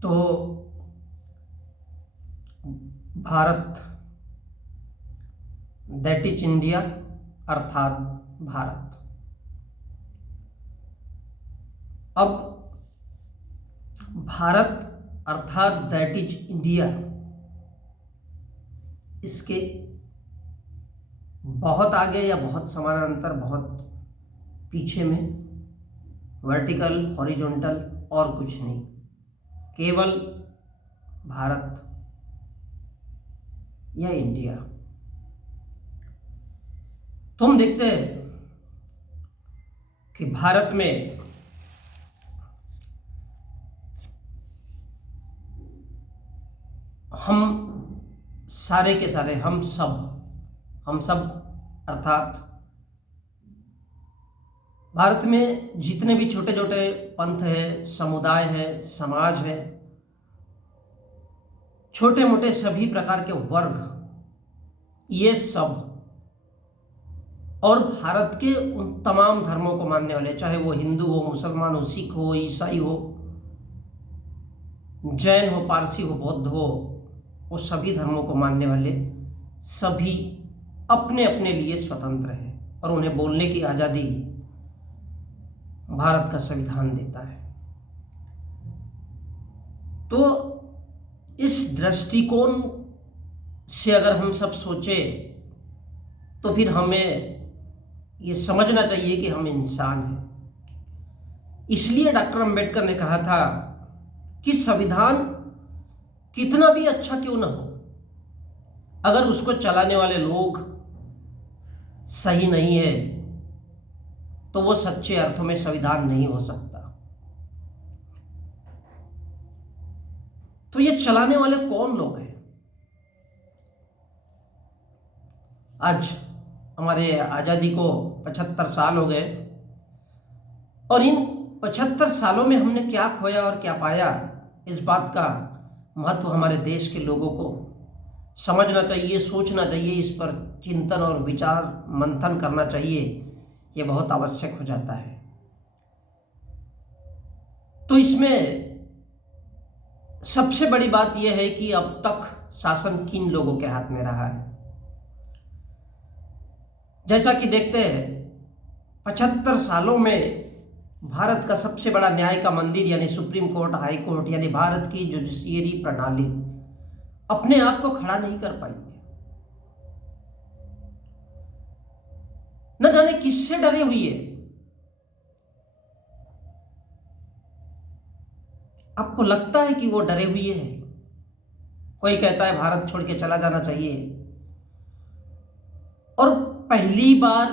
तो Bharat, that is India, अर्थात भारत। अब भारत अर्थात दैट इज इंडिया, इसके बहुत आगे या बहुत समानांतर, बहुत पीछे में, वर्टिकल, हॉरिजॉन्टल और कुछ नहीं, केवल भारत या इंडिया। तो हम देखते हैं कि भारत में हम सारे के सारे, हम सब अर्थात भारत में जितने भी छोटे छोटे पंथ है, समुदाय है, समाज है, छोटे मोटे सभी प्रकार के वर्ग, ये सब, और भारत के उन तमाम धर्मों को मानने वाले, चाहे वो हिंदू हो, मुसलमान हो, सिख हो, ईसाई हो, जैन हो, पारसी हो, बौद्ध हो, वो सभी धर्मों को मानने वाले सभी अपने अपने लिए स्वतंत्र हैं और उन्हें बोलने की आज़ादी भारत का संविधान देता है। तो इस दृष्टिकोण से अगर हम सब सोचें तो फिर हमें ये समझना चाहिए कि हम इंसान हैं। इसलिए डॉक्टर अंबेडकर ने कहा था कि संविधान कितना भी अच्छा क्यों ना हो, अगर उसको चलाने वाले लोग सही नहीं है तो वो सच्चे अर्थों में संविधान नहीं हो सकता। तो ये चलाने वाले कौन लोग हैं? आज हमारे आज़ादी को 75 साल हो गए और इन 75 सालों में हमने क्या खोया और क्या पाया, इस बात का महत्व हमारे देश के लोगों को समझना चाहिए, सोचना चाहिए, इस पर चिंतन और विचार मंथन करना चाहिए। ये बहुत आवश्यक हो जाता है। तो इसमें सबसे बड़ी बात यह है कि अब तक शासन किन लोगों के हाथ में रहा है। जैसा कि देखते हैं 75 सालों में भारत का सबसे बड़ा न्याय का मंदिर यानी सुप्रीम कोर्ट, हाई कोर्ट यानी भारत की जुडिशियरी प्रणाली अपने आप को खड़ा नहीं कर पाई है। न जाने किससे डरे हुई है। आपको लगता है कि वो डरे हुए हैं? कोई कहता है भारत छोड़ के चला जाना चाहिए, और पहली बार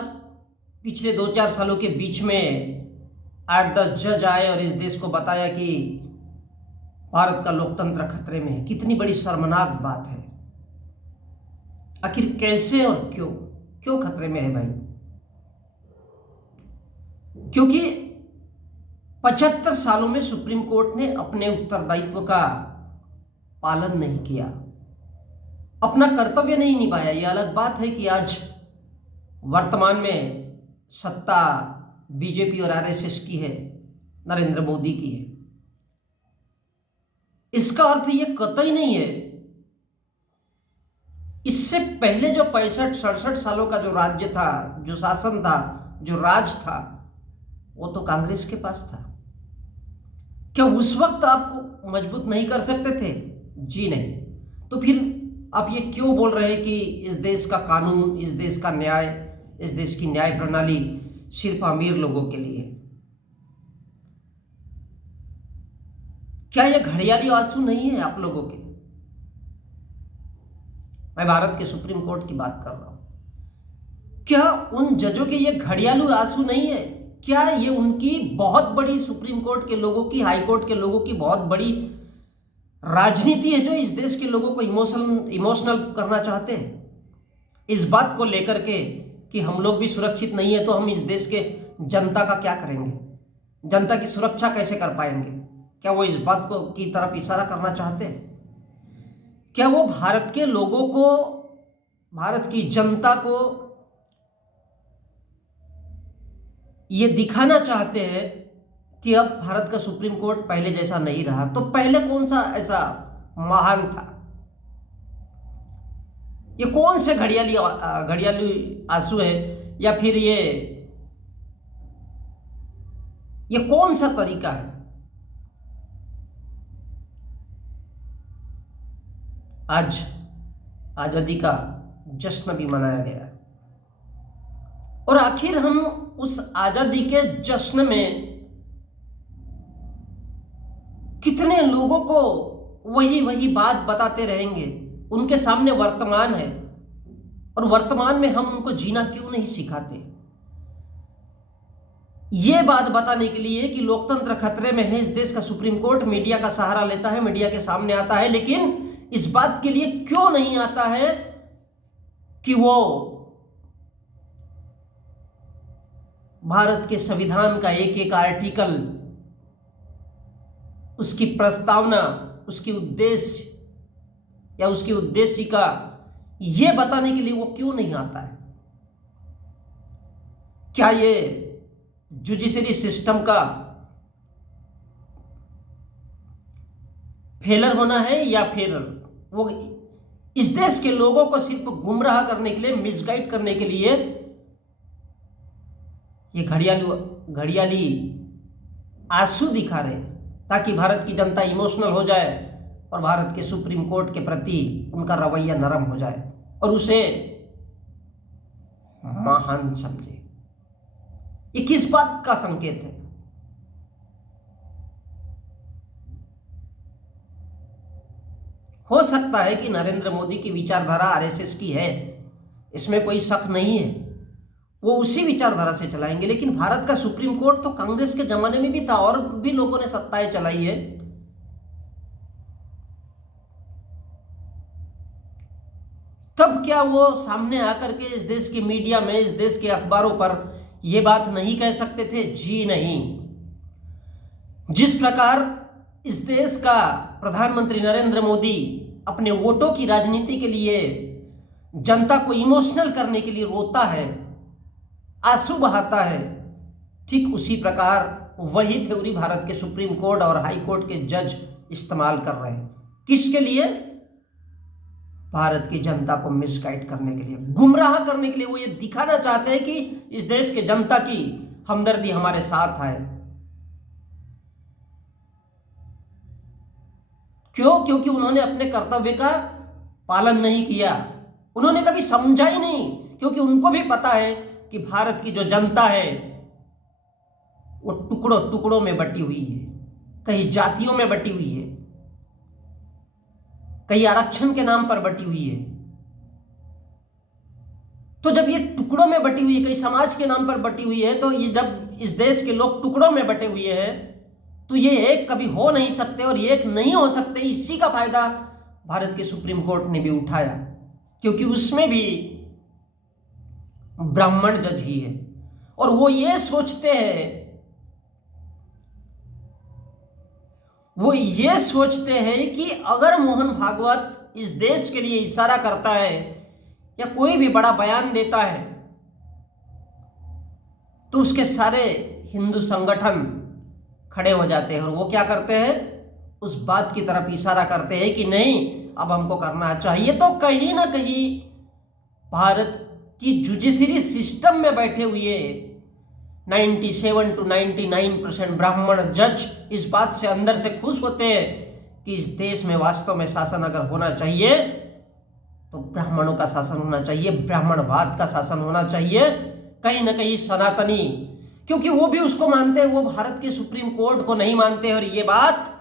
पिछले 2-4 सालों के बीच में 8-10 जज आए और इस देश को बताया कि भारत का लोकतंत्र खतरे में है। कितनी बड़ी शर्मनाक बात है। आखिर कैसे और क्यों खतरे में है भाई? क्योंकि 75 सालों में सुप्रीम कोर्ट ने अपने उत्तरदायित्व का पालन नहीं किया, अपना कर्तव्य नहीं निभाया। यह अलग बात है कि आज वर्तमान में सत्ता बीजेपी और आरएसएस की है, नरेंद्र मोदी की है। इसका अर्थ यह कतई नहीं है इससे पहले जो 65-67 सालों का जो राज्य था, जो शासन था, जो राज था, वो तो कांग्रेस के पास था। क्या उस वक्त आपको मजबूत नहीं कर सकते थे? जी नहीं। तो फिर आप ये क्यों बोल रहे हैं कि इस देश का कानून, इस देश का न्याय, इस देश की न्याय प्रणाली सिर्फ अमीर लोगों के लिए? क्या ये घड़ियाली आंसू नहीं है आप लोगों के? मैं भारत के सुप्रीम कोर्ट की बात कर रहा हूं। क्या उन जजों के ये घड़ियालू आंसू नहीं है? क्या ये उनकी बहुत बड़ी, सुप्रीम कोर्ट के लोगों की, हाई कोर्ट के लोगों की बहुत बड़ी राजनीति है जो इस देश के लोगों को इमोशनल करना चाहते हैं, इस बात को लेकर के कि हम लोग भी सुरक्षित नहीं है तो हम इस देश के जनता का क्या करेंगे, जनता की सुरक्षा कैसे कर पाएंगे? क्या वो इस बात को की तरफ इशारा करना चाहते हैं? क्या वो भारत के लोगों को, भारत की जनता को ये दिखाना चाहते हैं कि अब भारत का सुप्रीम कोर्ट पहले जैसा नहीं रहा। तो पहले कौन सा ऐसा महान था? ये कौन से घड़ियाली आंसू है, या फिर ये कौन सा तरीका है? आज आजादी का जश्न भी मनाया गया, और आखिर हम उस आजादी के जश्न में कितने लोगों को वही बात बताते रहेंगे? उनके सामने वर्तमान है, और वर्तमान में हम उनको जीना क्यों नहीं सिखाते? ये बात बताने के लिए कि लोकतंत्र खतरे में है, इस देश का सुप्रीम कोर्ट मीडिया का सहारा लेता है, मीडिया के सामने आता है, लेकिन इस बात के लिए क्यों नहीं आता है कि वो भारत के संविधान का एक एक आर्टिकल, उसकी प्रस्तावना, उसकी उद्देश्य या उसकी उद्देशिका, यह बताने के लिए वो क्यों नहीं आता है? क्या ये जुडिशरी सिस्टम का फेलर होना है, या फिर वो इस देश के लोगों को सिर्फ गुमराह करने के लिए, मिसगाइड करने के लिए ये घड़ियाली आंसू दिखा रहे हैं, ताकि भारत की जनता इमोशनल हो जाए और भारत के सुप्रीम कोर्ट के प्रति उनका रवैया नरम हो जाए और उसे महान समझे? ये किस बात का संकेत है? हो सकता है कि नरेंद्र मोदी की विचारधारा आरएसएस की है, इसमें कोई शक नहीं है, वो उसी विचारधारा से चलाएंगे, लेकिन भारत का सुप्रीम कोर्ट तो कांग्रेस के जमाने में भी था, और भी लोगों ने सत्ताएं चलाई है। तब क्या वो सामने आकर के इस देश की मीडिया में, इस देश के अखबारों पर ये बात नहीं कह सकते थे? जी नहीं। जिस प्रकार इस देश का प्रधानमंत्री नरेंद्र मोदी अपने वोटों की राजनीति के लिए जनता को इमोशनल करने के लिए रोता है, आंसू बहाता है, ठीक उसी प्रकार वही थ्योरी भारत के सुप्रीम कोर्ट और हाई कोर्ट के जज इस्तेमाल कर रहे हैं। किसके लिए? भारत की जनता को मिसगाइड करने के लिए, गुमराह करने के लिए। वो ये दिखाना चाहते हैं कि इस देश के जनता की हमदर्दी हमारे साथ है। क्यों? क्योंकि उन्होंने अपने कर्तव्य का पालन नहीं किया, उन्होंने कभी समझा ही नहीं, क्योंकि उनको भी पता है कि भारत की जो जनता है वो टुकड़ों टुकड़ों में बटी हुई है, कहीं जातियों में बटी हुई है, कहीं आरक्षण के नाम पर बटी हुई है। तो जब ये टुकड़ों में बटी हुई है, कहीं समाज के नाम पर बटी हुई है, तो ये जब इस देश के लोग टुकड़ों में बटे हुए हैं, तो ये एक कभी हो नहीं सकते और ये एक नहीं हो सकते। इसी का फायदा भारत के सुप्रीम कोर्ट ने भी उठाया, क्योंकि उसमें भी ब्राह्मण जज ही है, और वो ये सोचते हैं कि अगर मोहन भागवत इस देश के लिए इशारा करता है या कोई भी बड़ा बयान देता है, तो उसके सारे हिंदू संगठन खड़े हो जाते हैं, और वो क्या करते हैं? उस बात की तरफ इशारा करते हैं कि नहीं, अब हमको करना चाहिए। तो कहीं ना कहीं भारत की जुडिशरी सिस्टम में बैठे हुए 97 to 99% ब्राह्मण जज इस बात से अंदर से खुश होते हैं कि इस देश में वास्तव में शासन अगर होना चाहिए तो ब्राह्मणों का शासन होना चाहिए, ब्राह्मणवाद का शासन होना चाहिए। कहीं ना कहीं सनातनी, क्योंकि वो भी उसको मानते हैं, वो भारत के सुप्रीम कोर्ट को नहीं मानते। और ये बात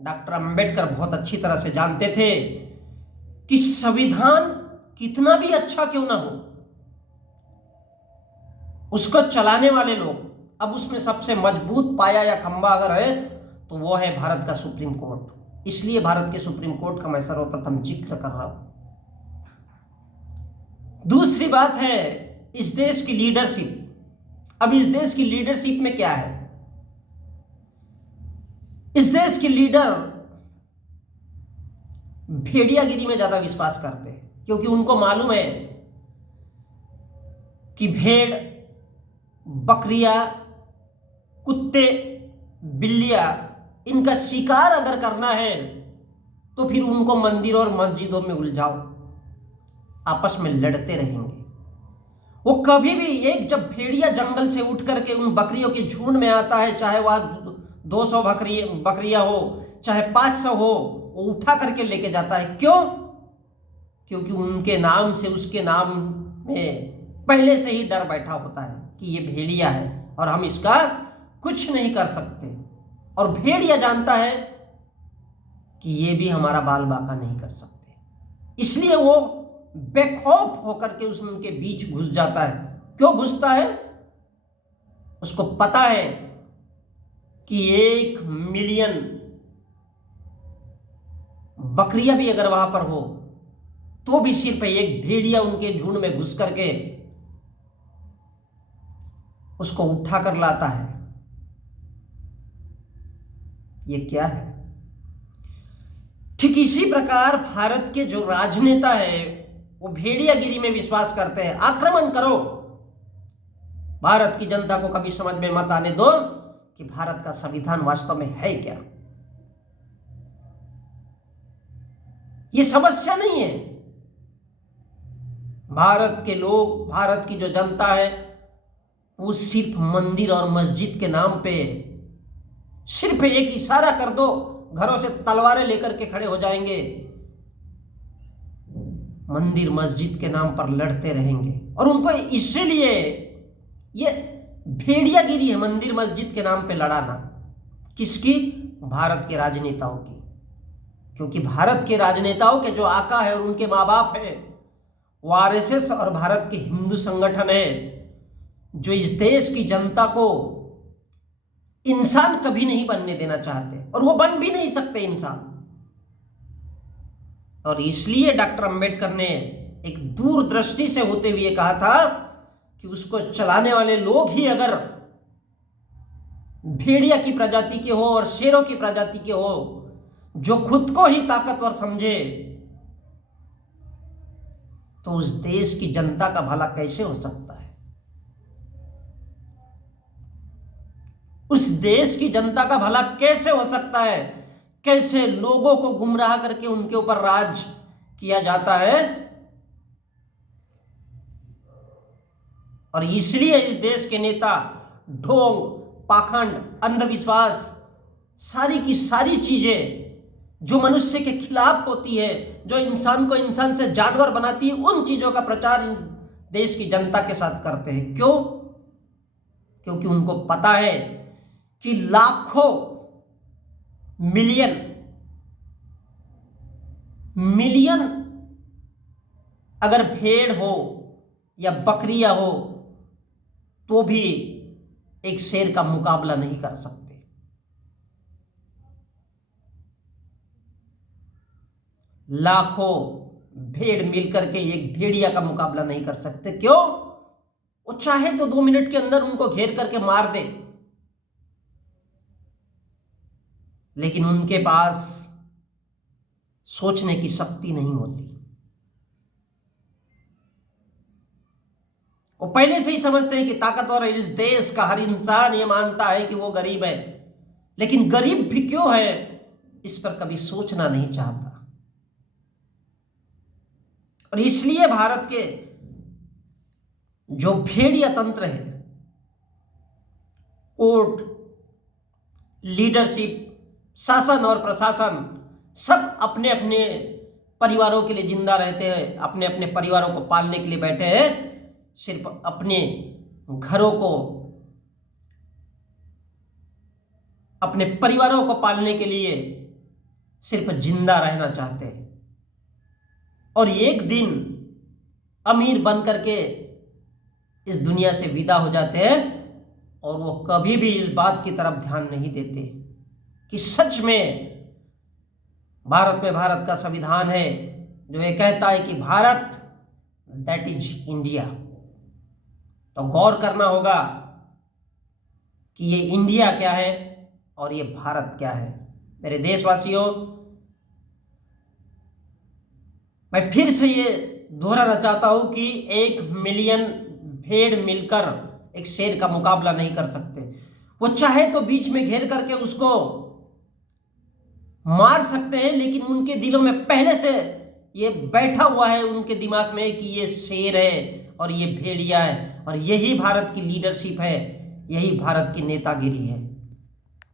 डॉक्टर अंबेडकर बहुत अच्छी तरह से जानते थे कि संविधान कितना भी अच्छा क्यों ना हो, उसको चलाने वाले लोग, अब उसमें सबसे मजबूत पाया या खंबा अगर है तो वो है भारत का सुप्रीम कोर्ट। इसलिए भारत के सुप्रीम कोर्ट का मैं सर्वप्रथम जिक्र कर रहा हूं। दूसरी बात है इस देश की लीडरशिप। अब इस देश की लीडरशिप में क्या है? इस देश के लीडर भेड़ियागिरी में ज्यादा विश्वास करते हैं, क्योंकि उनको मालूम है कि भेड़, बकरियां, कुत्ते बिल्लियां, इनका शिकार अगर करना है तो फिर उनको मंदिर और मस्जिदों में उलझाओ, आपस में लड़ते रहेंगे। वो कभी भी एक, जब भेड़िया जंगल से उठ करके उन बकरियों के झुंड में आता है, चाहे वह 200 बकरियां हो, चाहे 500 हो, वो उठा करके लेके जाता है। क्यों? क्योंकि उनके नाम से, उसके नाम में पहले से ही डर बैठा होता है कि ये भेड़िया है और हम इसका कुछ नहीं कर सकते। और भेड़िया जानता है कि ये भी हमारा बाल बाका नहीं कर सकते, इसलिए वो बेखौफ होकर के उनके बीच घुस जाता है। क्यों घुसता है? उसको पता है कि 1 मिलियन बकरियां भी अगर वहां पर हो तो भी सिर्फ एक भेड़िया उनके झुंड में घुस करके उसको उठा कर लाता है। ये क्या है? ठीक इसी प्रकार भारत के जो राजनेता है वो भेड़ियागिरी में विश्वास करते हैं। आक्रमण करो, भारत की जनता को कभी समझ में मत आने दो कि भारत का संविधान वास्तव में है क्या। ये समस्या नहीं है। भारत के लोग, भारत की जो जनता है, वो सिर्फ मंदिर और मस्जिद के नाम पे, सिर्फ एक इशारा कर दो, घरों से तलवारें लेकर के खड़े हो जाएंगे, मंदिर मस्जिद के नाम पर लड़ते रहेंगे। और उनको इसीलिए ये भेड़ियागिरी है, मंदिर मस्जिद के नाम पे लड़ाना। किसकी? भारत के राजनेताओं की। क्योंकि भारत के राजनेताओं के जो आका है और उनके माँ बाप है वो आरएसएस और भारत के हिंदू संगठन है, जो इस देश की जनता को इंसान कभी नहीं बनने देना चाहते और वो बन भी नहीं सकते इंसान। और इसलिए डॉक्टर अंबेडकर ने एक दूरदृष्टि से होते हुए कहा था कि उसको चलाने वाले लोग ही अगर भेड़िया की प्रजाति के हो और शेरों की प्रजाति के हो, जो खुद को ही ताकतवर समझे, तो उस देश की जनता का भला कैसे हो सकता है? उस देश की जनता का भला कैसे हो सकता है? कैसे लोगों को गुमराह करके उनके ऊपर राज किया जाता है? और इसलिए इस देश के नेता ढोंग, पाखंड, अंधविश्वास, सारी की सारी चीजें जो मनुष्य के खिलाफ होती है, जो इंसान को इंसान से जानवर बनाती है, उन चीजों का प्रचार इस देश की जनता के साथ करते हैं। क्यों? क्योंकि उनको पता है कि लाखों, मिलियन अगर भेड़ हो या बकरियां हो तो भी एक शेर का मुकाबला नहीं कर सकते। लाखों भेड़ मिलकर के एक भेड़िया का मुकाबला नहीं कर सकते। क्यों? वो चाहे तो 2 मिनट के अंदर उनको घेर करके मार दे, लेकिन उनके पास सोचने की शक्ति नहीं होती। वो पहले से ही समझते हैं कि ताकतवर इस देश का हर इंसान ये मानता है कि वो गरीब है, लेकिन गरीब भी क्यों है इस पर कभी सोचना नहीं चाहता। और इसलिए भारत के जो भेड़िया तंत्र है, कोर्ट, लीडरशिप, शासन और प्रशासन, सब अपने अपने परिवारों के लिए जिंदा रहते हैं, अपने अपने परिवारों को पालने के लिए बैठे हैं, सिर्फ अपने घरों को, अपने परिवारों को पालने के लिए सिर्फ जिंदा रहना चाहते हैं। और एक दिन अमीर बन करके इस दुनिया से विदा हो जाते हैं और वो कभी भी इस बात की तरफ ध्यान नहीं देते कि सच में भारत में भारत का संविधान है जो ये कहता है कि भारत दैट इज इंडिया। तो गौर करना होगा कि ये इंडिया क्या है और ये भारत क्या है। मेरे देशवासियों, मैं फिर से ये दोहराना चाहता हूं कि 1 मिलियन भेड़ मिलकर एक शेर का मुकाबला नहीं कर सकते। वो चाहे तो बीच में घेर करके उसको मार सकते हैं, लेकिन उनके दिलों में पहले से ये बैठा हुआ है उनके दिमाग में कि ये शेर है और ये भेड़िया है, और यही भारत की लीडरशिप है, यही भारत की नेतागिरी है।